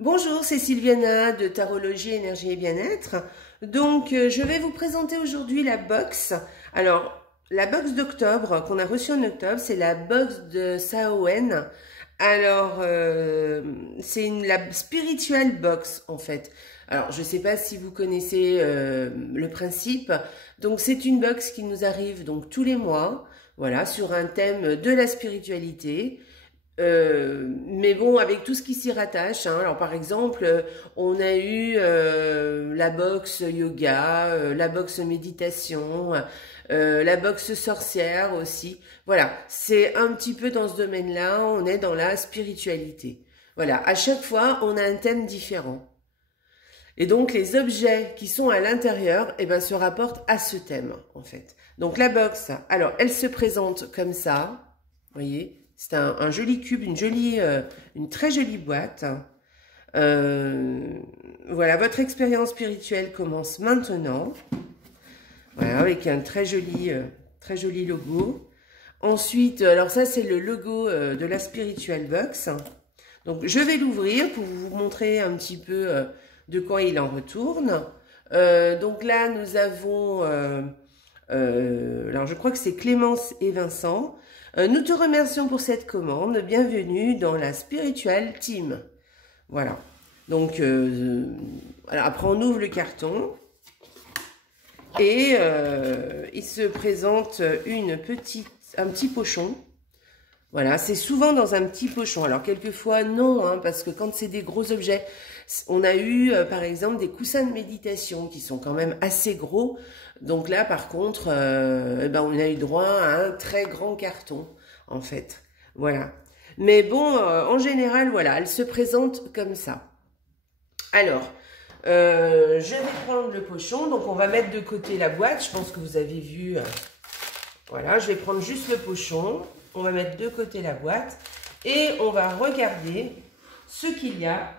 Bonjour, c'est Sylviana de Tarologie, Énergie et Bien-être. Donc, je vais vous présenter aujourd'hui la box. Alors, la box d'octobre qu'on a reçue en octobre, c'est la box de Samhain. Alors, c'est la spiritual box en fait. Alors, je ne sais pas si vous connaissez le principe. Donc, c'est une box qui nous arrive donc tous les mois, voilà, sur un thème de la spiritualité. Mais bon, avec tout ce qui s'y rattache, hein. Alors par exemple, on a eu la boxe yoga, la boxe méditation, la boxe sorcière aussi. Voilà, c'est un petit peu dans ce domaine-là, on est dans la spiritualité. Voilà, à chaque fois, on a un thème différent. Et donc les objets qui sont à l'intérieur, eh ben, se rapportent à ce thème, en fait. Donc la box, alors elle se présente comme ça, vous voyez. C'est un joli cube, une très jolie boîte. Voilà, votre expérience spirituelle commence maintenant. Voilà, avec un très joli logo. Ensuite, alors ça c'est le logo de la Spiritual Box. Donc je vais l'ouvrir pour vous montrer un petit peu de quoi il en retourne. Donc là nous avons, alors je crois que c'est Clémence et Vincent. Nous te remercions pour cette commande. Bienvenue dans la Spiritual Team. Voilà. Donc, alors après, on ouvre le carton. Et il se présente un petit pochon. Voilà, c'est souvent dans un petit pochon. Alors, quelquefois, non, hein, parce que quand c'est des gros objets, on a eu, par exemple, des coussins de méditation qui sont quand même assez gros. Donc là, par contre, ben, on a eu droit à un très grand carton, en fait. Voilà. Mais bon, en général, voilà, elle se présente comme ça. Alors, je vais prendre le pochon. Donc, on va mettre de côté la boîte. Je pense que vous avez vu. Voilà, je vais prendre juste le pochon. On va mettre de côté la boîte. Et on va regarder ce qu'il y a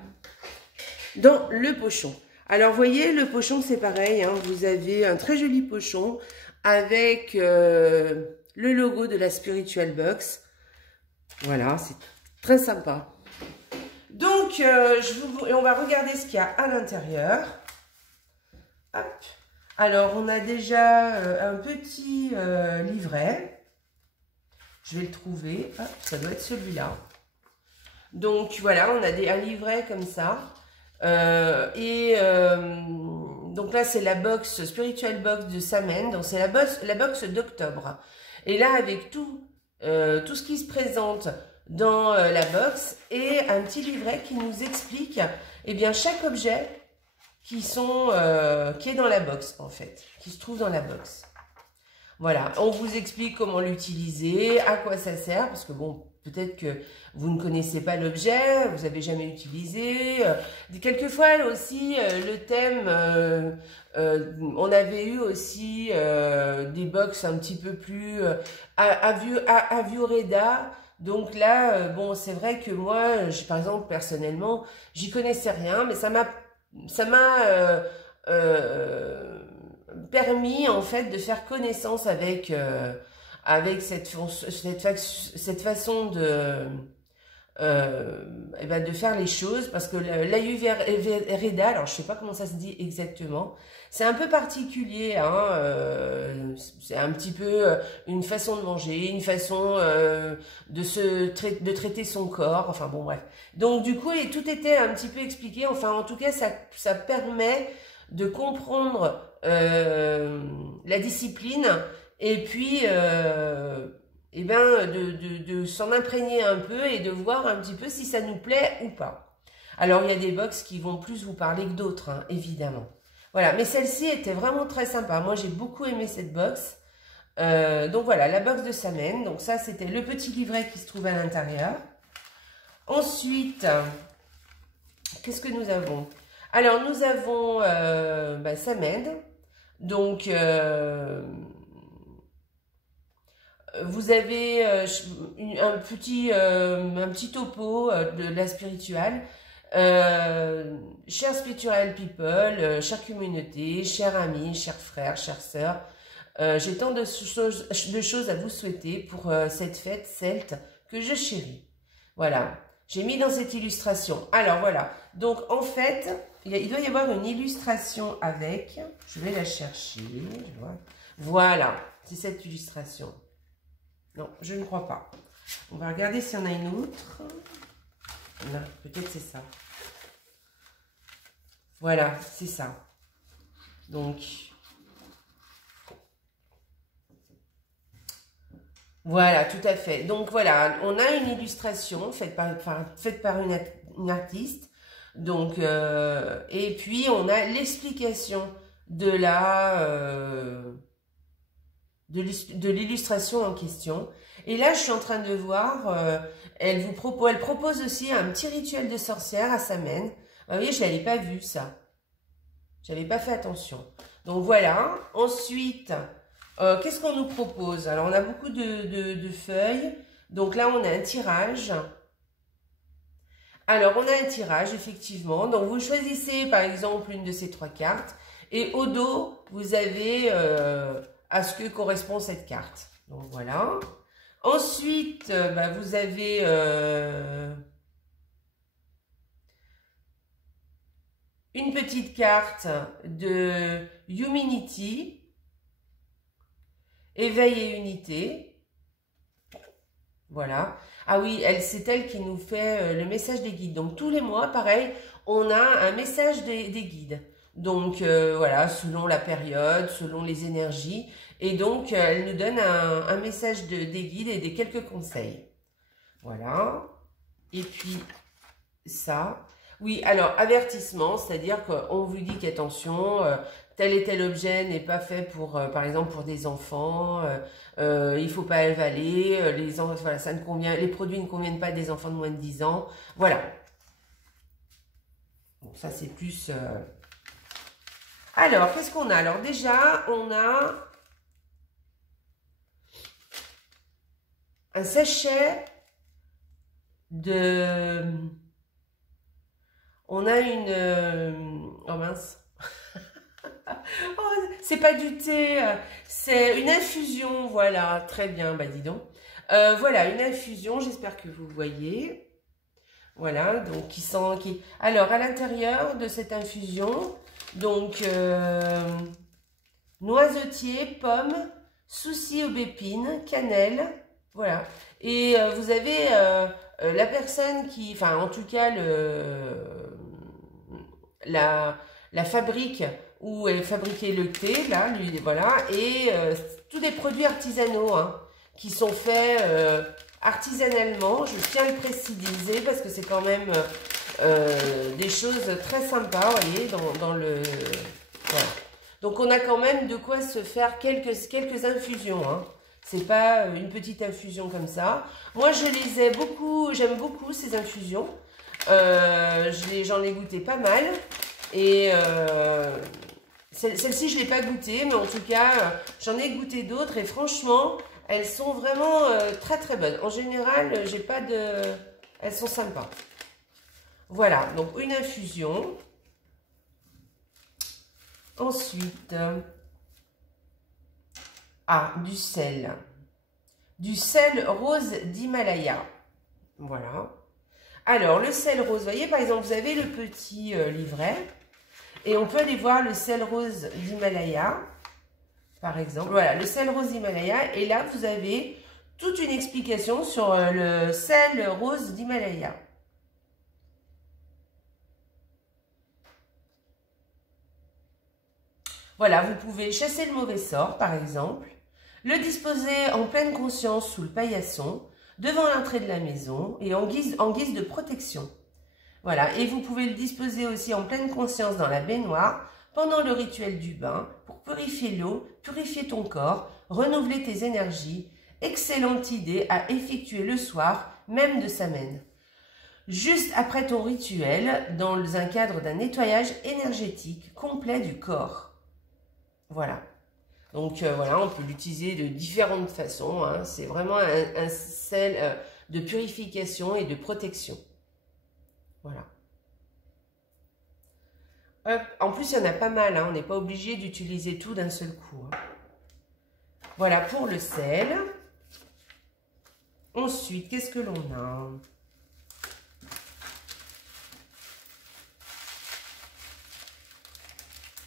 dans le pochon. Alors, vous voyez, le pochon, c'est pareil. Hein, vous avez un très joli pochon avec le logo de la Spiritual Box. Voilà, c'est très sympa. Donc, on va regarder ce qu'il y a à l'intérieur. Hop. Alors, on a déjà un petit livret. Je vais le trouver. Hop, ça doit être celui-là. Donc, voilà, on a un livret comme ça. Donc là, c'est la box Spiritual Box de Samhain. Donc, c'est la box d'octobre. Et là, avec tout ce qui se présente dans la box et un petit livret qui nous explique bien, chaque objet qui est dans la box, en fait, qui se trouve dans la box. Voilà, on vous explique comment l'utiliser, à quoi ça sert, parce que bon, peut-être que vous ne connaissez pas l'objet, vous n'avez jamais utilisé. Quelquefois aussi, le thème, on avait eu aussi des box un petit peu plus Ayurveda. Donc là, bon, c'est vrai que moi, par exemple, personnellement, j'y connaissais rien, mais ça m'a permis en fait de faire connaissance avec cette façon de de faire les choses, parce que l'Ayurveda, alors je sais pas comment ça se dit exactement, c'est un peu particulier, hein, c'est un petit peu une façon de manger, une façon de traiter son corps, enfin bon bref. Donc du coup, tout était un petit peu expliqué, enfin en tout cas ça permet de comprendre la discipline et puis de s'en imprégner un peu et de voir un petit peu si ça nous plaît ou pas. Alors, il y a des box qui vont plus vous parler que d'autres, hein, évidemment. Voilà, mais celle-ci était vraiment très sympa. Moi, j'ai beaucoup aimé cette box. Donc voilà, la box de Samhain. Donc ça, c'était le petit livret qui se trouve à l'intérieur. Ensuite, qu'est-ce que nous avons? Alors, nous avons Samhain. Donc, vous avez un petit topo de la spirituelle. Chers spiritual people, chère communauté, chers amis, chers frères, chères sœurs, j'ai tant de choses à vous souhaiter pour cette fête celte que je chéris. Voilà. J'ai mis dans cette illustration. Alors, voilà. Donc, en fait, il doit y avoir une illustration avec. Je vais la chercher. Voilà. C'est cette illustration. Non, je ne crois pas. On va regarder si on a une autre. Non, peut-être c'est ça. Voilà, c'est ça. Donc, voilà, tout à fait. Donc, voilà, on a une illustration faite par une artiste. Donc, et puis, on a l'explication de l'illustration en question. Et là, je suis en train de voir, elle propose aussi un petit rituel de sorcière à Samen. Vous voyez, je ne l'avais pas vu, ça. Je n'avais pas fait attention. Donc, voilà. Ensuite, qu'est-ce qu'on nous propose? Alors, on a beaucoup de feuilles. Donc là, on a un tirage. Alors, on a un tirage, effectivement. Donc, vous choisissez, par exemple, une de ces 3 cartes. Et au dos, vous avez à ce que correspond cette carte. Donc, voilà. Ensuite, vous avez une petite carte de Humanity, éveil et unité. Voilà. Ah oui, c'est elle qui nous fait le message des guides. Donc, tous les mois, pareil, on a un message des guides. Donc, voilà, selon la période, selon les énergies. Et donc, elle nous donne un message des guides et des quelques conseils. Voilà. Et puis, ça. Oui, alors, avertissement, c'est-à-dire qu'on vous dit qu'attention, tel et tel objet n'est pas fait pour, par exemple, pour des enfants. Il ne faut pas avaler. Voilà, ça ne convient, les produits ne conviennent pas à des enfants de moins de 10 ans. Voilà. Bon, ça, c'est plus... Alors, qu'est-ce qu'on a? Alors, déjà, on a un sachet de... On a une... Oh mince. Oh, c'est pas du thé, c'est une infusion, voilà, très bien, bah dis donc. Voilà, une infusion, j'espère que vous voyez. Voilà, donc Alors, à l'intérieur de cette infusion, donc, noisetier, pomme, souci aubépine, cannelle, voilà. Et vous avez la personne qui, enfin, en tout cas, la fabrique où est fabriqué le thé, là, lui, voilà, et tous des produits artisanaux, hein, qui sont faits artisanalement, je tiens à le préciser, parce que c'est quand même des choses très sympas, vous voyez, dans le... Voilà. Donc, on a quand même de quoi se faire quelques infusions, hein. C'est pas une petite infusion comme ça. Moi, j'aime beaucoup ces infusions. J'en ai goûté pas mal. Et celle-ci, je ne l'ai pas goûtée, mais en tout cas, j'en ai goûté d'autres. Et franchement, elles sont vraiment très très bonnes. En général, j'ai pas de... Elles sont sympas. Voilà, donc une infusion. Ensuite, du sel. Du sel rose d'Himalaya. Voilà. Alors, le sel rose, vous voyez, par exemple, vous avez le petit livret. Et on peut aller voir le sel rose d'Himalaya, par exemple. Voilà, le sel rose d'Himalaya. Et là, vous avez toute une explication sur le sel rose d'Himalaya. Voilà, vous pouvez chasser le mauvais sort, par exemple, le disposer en pleine conscience sous le paillasson, devant l'entrée de la maison et en guise de protection. Voilà, et vous pouvez le disposer aussi en pleine conscience dans la baignoire, pendant le rituel du bain, pour purifier l'eau, purifier ton corps, renouveler tes énergies. Excellente idée à effectuer le soir, même de Samen. Juste après ton rituel, dans un cadre d'un nettoyage énergétique complet du corps. Voilà. Donc, voilà, on peut l'utiliser de différentes façons, hein. C'est vraiment un sel de purification et de protection. Voilà. En plus, il y en a pas mal, hein. On n'est pas obligé d'utiliser tout d'un seul coup, hein. Voilà pour le sel. Ensuite, qu'est-ce que l'on a?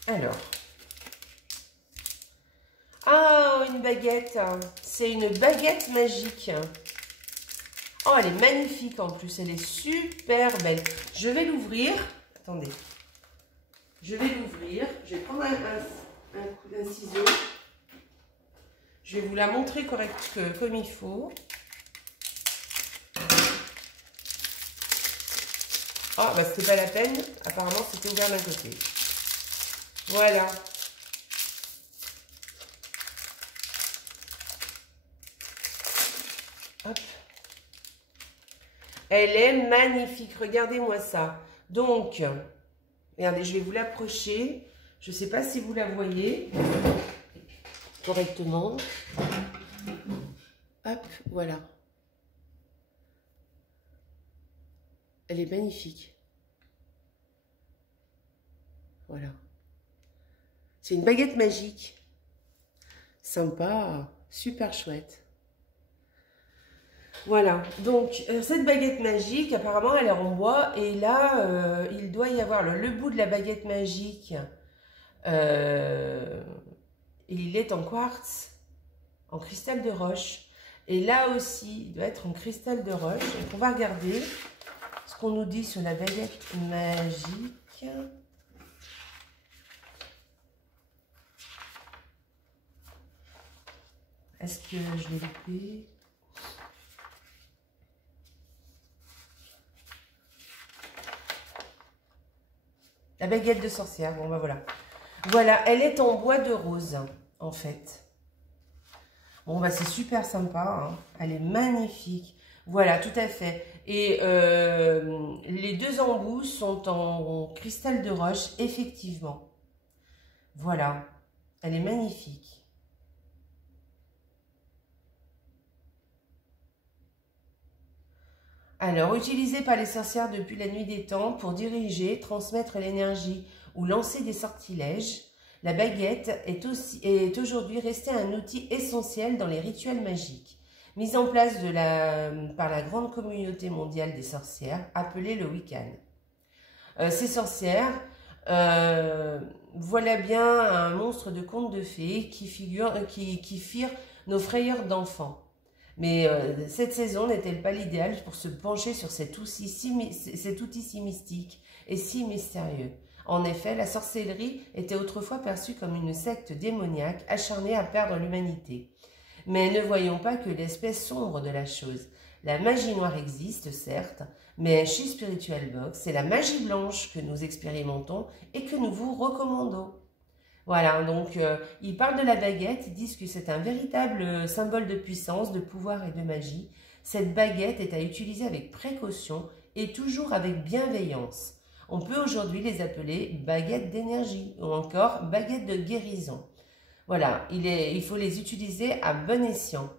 Alors. Ah, une baguette. C'est une baguette magique. Oh, elle est magnifique en plus. Elle est super belle. Je vais l'ouvrir. Attendez. Je vais l'ouvrir. Je vais prendre un ciseau. Je vais vous la montrer comme il faut. Ah, bah c'était pas la peine. Apparemment, c'était ouvert d'un côté. Voilà. Hop. Elle est magnifique. Regardez-moi ça. Donc, regardez, je vais vous l'approcher. Je ne sais pas si vous la voyez correctement. Hop, voilà. Elle est magnifique. Voilà. C'est une baguette magique. Sympa, super chouette. Voilà, donc cette baguette magique, apparemment elle est en bois et là, il doit y avoir le bout de la baguette magique. Il est en quartz, en cristal de roche. Et là aussi, il doit être en cristal de roche. Donc on va regarder ce qu'on nous dit sur la baguette magique. Est-ce que je l'ai loupé? La baguette de sorcière, bon bah voilà. Voilà, elle est en bois de rose, en fait. Bon bah c'est super sympa, hein. Elle est magnifique. Voilà, tout à fait. Et les deux embouts sont en cristal de roche, effectivement. Voilà, elle est magnifique. Alors, utilisée par les sorcières depuis la nuit des temps pour diriger, transmettre l'énergie ou lancer des sortilèges, la baguette est aujourd'hui restée un outil essentiel dans les rituels magiques, mis en place par la grande communauté mondiale des sorcières, appelée le Wiccan. Ces sorcières, voilà bien un monstre de conte de fées qui firent nos frayeurs d'enfants. Mais cette saison n'est-elle pas l'idéal pour se pencher sur cet outil si mystique et si mystérieux? En effet, la sorcellerie était autrefois perçue comme une secte démoniaque acharnée à perdre l'humanité. Mais ne voyons pas que l'aspect sombre de la chose. La magie noire existe, certes, mais chez Spiritual Box, c'est la magie blanche que nous expérimentons et que nous vous recommandons. Voilà, donc ils parlent de la baguette, ils disent que c'est un véritable symbole de puissance, de pouvoir et de magie. Cette baguette est à utiliser avec précaution et toujours avec bienveillance. On peut aujourd'hui les appeler baguettes d'énergie ou encore baguettes de guérison. Voilà, il faut les utiliser à bon escient.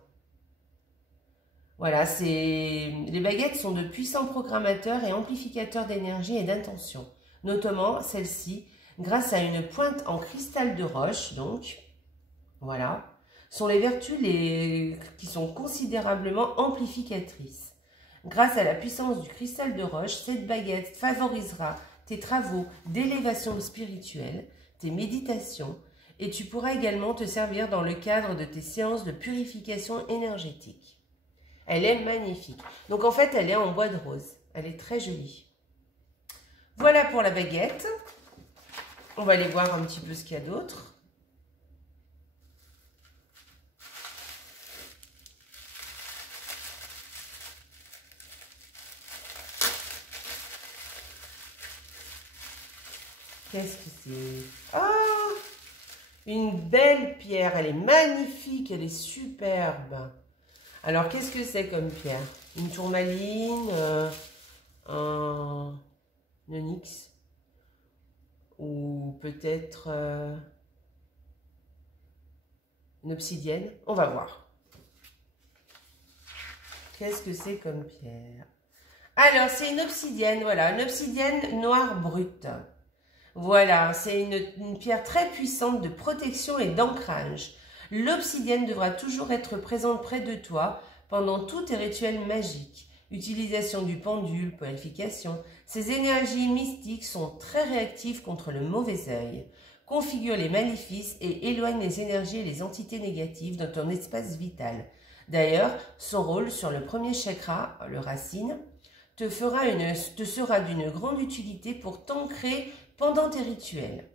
Voilà, les baguettes sont de puissants programmateurs et amplificateurs d'énergie et d'intention, notamment celle-ci, grâce à une pointe en cristal de roche, donc, voilà, sont les vertus qui sont considérablement amplificatrices. Grâce à la puissance du cristal de roche, cette baguette favorisera tes travaux d'élévation spirituelle, tes méditations, et tu pourras également te servir dans le cadre de tes séances de purification énergétique. Elle est magnifique. Donc en fait, elle est en bois de rose. Elle est très jolie. Voilà pour la baguette. On va aller voir un petit peu ce qu'il y a d'autre. Qu'est-ce que c'est? Ah! Une belle pierre. Elle est magnifique. Elle est superbe. Alors, qu'est-ce que c'est comme pierre? Une tourmaline, un onyx, ou peut-être une obsidienne. On va voir. Qu'est-ce que c'est comme pierre? Alors, c'est une obsidienne, voilà, une obsidienne noire brute. Voilà, c'est une pierre très puissante de protection et d'ancrage. L'obsidienne devra toujours être présente près de toi pendant tous tes rituels magiques. Utilisation du pendule, purification. Ces énergies mystiques sont très réactives contre le mauvais œil. configure les maléfices et éloigne les énergies et les entités négatives dans ton espace vital. D'ailleurs, son rôle sur le premier chakra, le racine, te sera d'une grande utilité pour t'ancrer pendant tes rituels.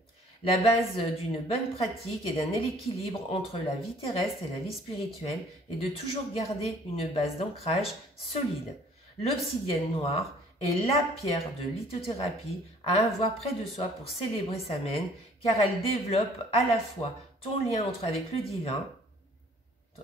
La base d'une bonne pratique et d'un équilibre entre la vie terrestre et la vie spirituelle est de toujours garder une base d'ancrage solide. L'obsidienne noire est la pierre de lithothérapie à avoir près de soi pour célébrer sa mène, car elle développe à la fois ton lien avec le divin,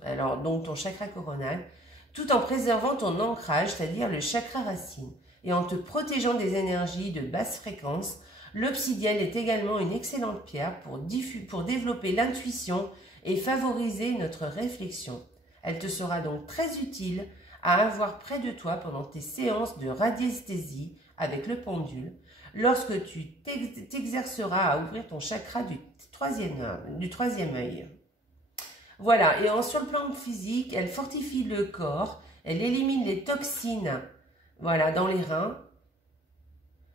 alors donc ton chakra coronal, tout en préservant ton ancrage, c'est-à-dire le chakra racine, et en te protégeant des énergies de basse fréquence. L'obsidienne est également une excellente pierre pour développer l'intuition et favoriser notre réflexion. Elle te sera donc très utile à avoir près de toi pendant tes séances de radiesthésie avec le pendule, lorsque tu t'exerceras à ouvrir ton chakra du troisième œil. Voilà, et sur le plan physique, elle fortifie le corps, elle élimine les toxines, voilà, dans les reins.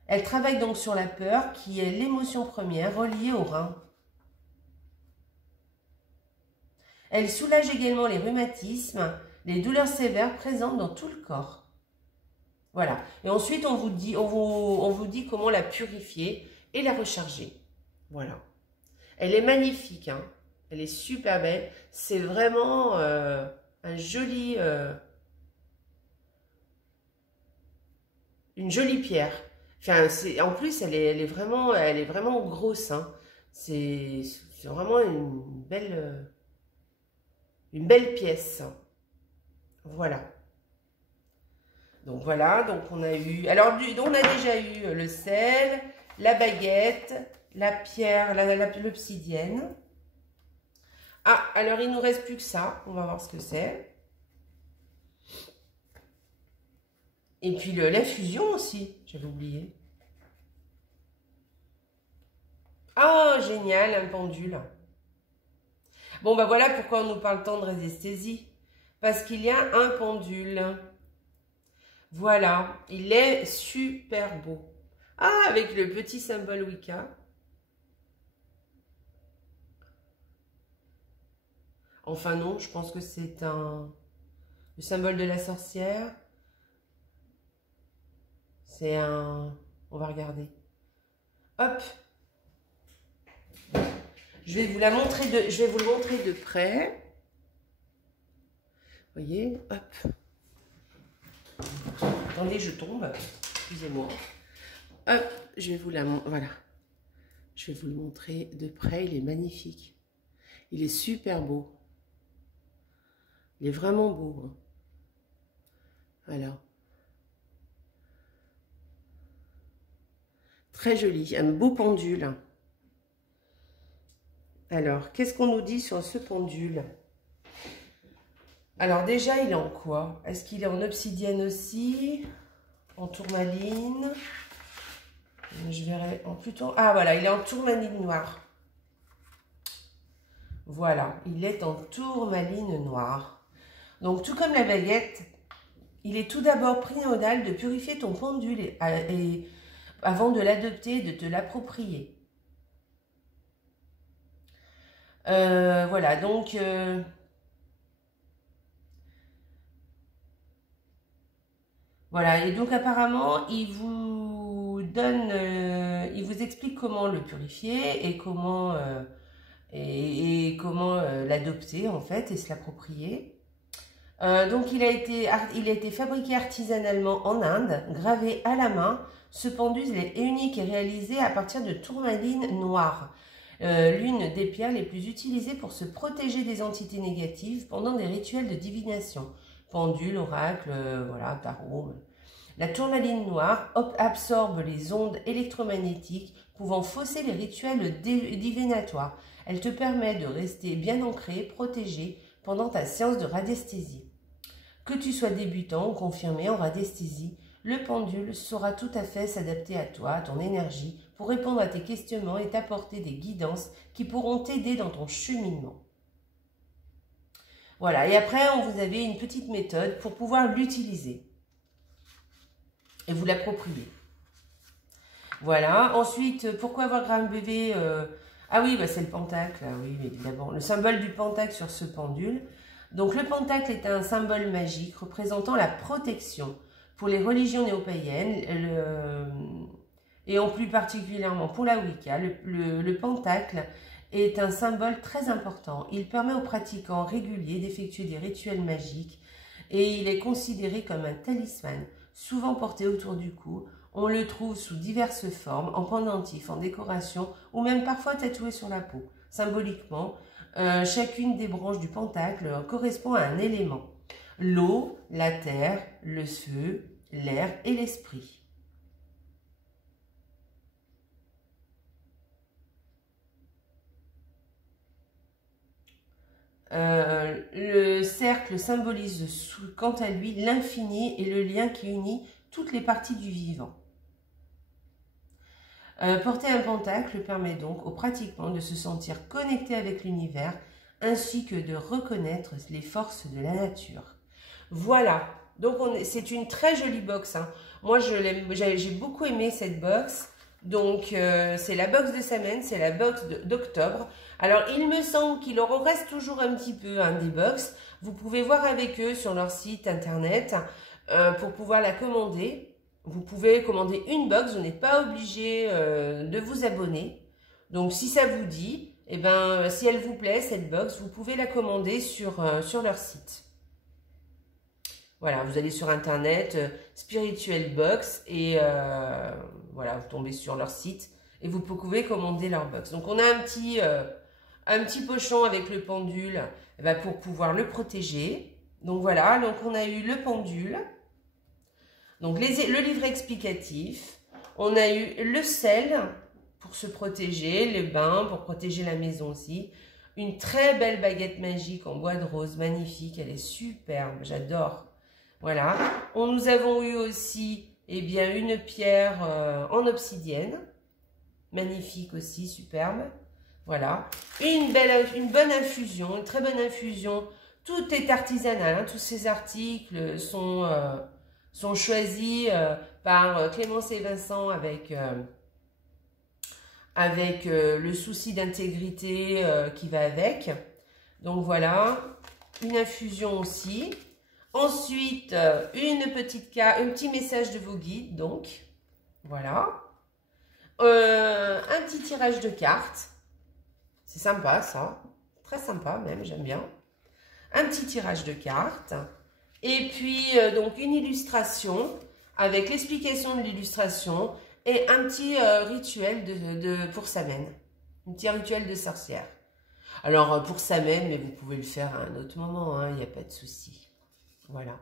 Elle travaille donc sur la peur, qui est l'émotion première reliée aux reins. Elle soulage également les rhumatismes, les douleurs sévères présentes dans tout le corps. Voilà. Et ensuite, on vous dit comment la purifier et la recharger. Voilà. Elle est magnifique, hein. Elle est super belle. C'est vraiment une jolie pierre. Enfin, en plus, elle est vraiment grosse, hein. C'est vraiment une belle pièce. Voilà. Donc voilà, donc on a eu... Alors, on a déjà eu le sel, la baguette, la pierre, l'obsidienne. Ah, alors il ne nous reste plus que ça. On va voir ce que c'est. Et puis l'infusion aussi, j'avais oublié. Ah, génial, un pendule. Bon, bah voilà pourquoi on nous parle tant de radiesthésie. Parce qu'il y a un pendule. Voilà, il est super beau. Ah, avec le petit symbole Wicca. Enfin non, je pense que c'est le symbole de la sorcière. C'est un... On va regarder. Hop. Je vais vous le montrer de près. Vous voyez, hop. Attendez, je tombe. Excusez-moi. Hop, je vais vous voilà. Je vais vous le montrer de près. Il est magnifique. Il est super beau. Il est vraiment beau. Hein. Alors. Très joli. Un beau pendule. Alors, qu'est-ce qu'on nous dit sur ce pendule? Alors déjà, il est en quoi? Est-ce qu'il est en obsidienne aussi? En tourmaline? Je verrai en plutôt... Ah voilà, il est en tourmaline noire. Voilà, il est en tourmaline noire. Donc, tout comme la baguette, il est tout d'abord primordial de purifier ton pendule et avant de l'adopter, de te l'approprier. Voilà, donc... voilà, et donc apparemment, il vous donne, il vous explique comment le purifier et comment l'adopter en fait et se l'approprier. Donc il a été fabriqué artisanalement en Inde, gravé à la main. Ce pendule est unique et réalisé à partir de tourmaline noire, l'une des pierres les plus utilisées pour se protéger des entités négatives pendant des rituels de divination. Pendule, oracle, voilà, tarot. La tourmaline noire absorbe les ondes électromagnétiques pouvant fausser les rituels divinatoires. Elle te permet de rester bien ancré, protégé pendant ta séance de radiesthésie. Que tu sois débutant ou confirmé en radiesthésie, le pendule saura tout à fait s'adapter à toi, à ton énergie, pour répondre à tes questionnements et t'apporter des guidances qui pourront t'aider dans ton cheminement. Voilà, et après, vous avez une petite méthode pour pouvoir l'utiliser et vous l'approprier. Voilà, ensuite, pourquoi avoir grain bébé Ah oui, bah c'est le pentacle, oui, évidemment. Le symbole du pentacle sur ce pendule. Donc le pentacle est un symbole magique représentant la protection pour les religions néo-païennes et en plus particulièrement pour la Wicca. Le pentacle est un symbole très important. Il permet aux pratiquants réguliers d'effectuer des rituels magiques et il est considéré comme un talisman, souvent porté autour du cou. On le trouve sous diverses formes, en pendentif, en décoration ou même parfois tatoué sur la peau. Symboliquement, chacune des branches du pentacle correspond à un élément. L'eau, la terre, le feu, l'air et l'esprit. Le cercle symbolise quant à lui l'infini et le lien qui unit toutes les parties du vivant. Porter un pentacle permet donc aux pratiquants de se sentir connectés avec l'univers ainsi que de reconnaître les forces de la nature. Voilà, donc c'est une très jolie box. Hein. Moi, j'ai beaucoup aimé cette box. Donc, c'est la box de semaine, c'est la box d'octobre. Alors, il me semble qu'il leur en reste toujours un petit peu des box. Vous pouvez voir avec eux sur leur site internet pour pouvoir la commander. Vous pouvez commander une box, vous n'êtes pas obligé de vous abonner. Donc, si ça vous dit, eh ben, si elle vous plaît, cette box, vous pouvez la commander sur leur site. Voilà, vous allez sur internet, Spiritual Box, et voilà, vous tombez sur leur site et vous pouvez commander leur box. Donc, on a un petit pochon avec le pendule pour pouvoir le protéger. Donc, voilà, donc on a eu le pendule. Donc, le livret explicatif, on a eu le sel pour se protéger, le bain pour protéger la maison aussi. Une très belle baguette magique en bois de rose, magnifique, elle est superbe, j'adore. Voilà, nous avons eu aussi une pierre en obsidienne, magnifique aussi, superbe. Voilà, une bonne infusion, une très bonne infusion. Tout est artisanal, hein, tous ces articles sont choisis par Clémence et Vincent avec le souci d'intégrité qui va avec. Donc voilà, une infusion aussi. Ensuite, un petit message de vos guides, donc voilà. Un petit tirage de cartes. C'est sympa ça, très sympa même, j'aime bien. Un petit tirage de cartes. Et puis, donc, une illustration avec l'explication de l'illustration et un petit rituel pour Samhain. Un petit rituel de sorcière. Alors, pour Samhain, mais vous pouvez le faire à un autre moment, hein, il n'y a pas de souci. Voilà.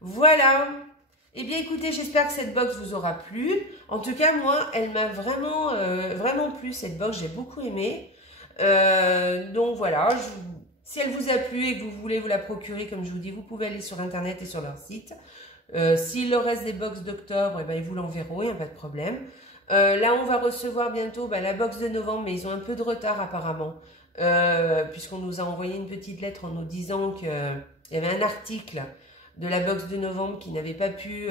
Voilà. Eh bien, écoutez, j'espère que cette box vous aura plu. En tout cas, moi, elle m'a vraiment, vraiment plu, cette box. J'ai beaucoup aimé. Donc, voilà. Si elle vous a plu et que vous voulez vous la procurer, comme je vous dis, vous pouvez aller sur Internet et sur leur site. S'il leur reste des box d'octobre, ils vous l'enverront, il n'y a pas de problème. Là, on va recevoir bientôt la box de novembre, mais ils ont un peu de retard apparemment. Puisqu'on nous a envoyé une petite lettre en nous disant qu'il y avait un article de la box de novembre qui n'avait pas pu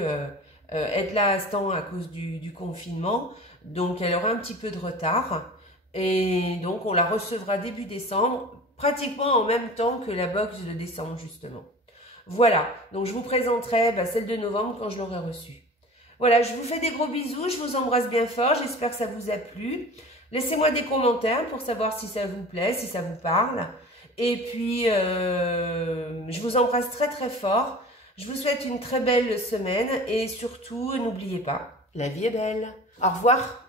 être là à ce temps à cause du confinement. Donc, elle aura un petit peu de retard. Et donc, on la recevra début décembre, pratiquement en même temps que la box de décembre, justement. Voilà, donc je vous présenterai celle de novembre quand je l'aurai reçue. Voilà, je vous fais des gros bisous, je vous embrasse bien fort, j'espère que ça vous a plu. Laissez-moi des commentaires pour savoir si ça vous plaît, si ça vous parle. Et puis, je vous embrasse très très fort. Je vous souhaite une très belle semaine et surtout, n'oubliez pas, la vie est belle. Au revoir.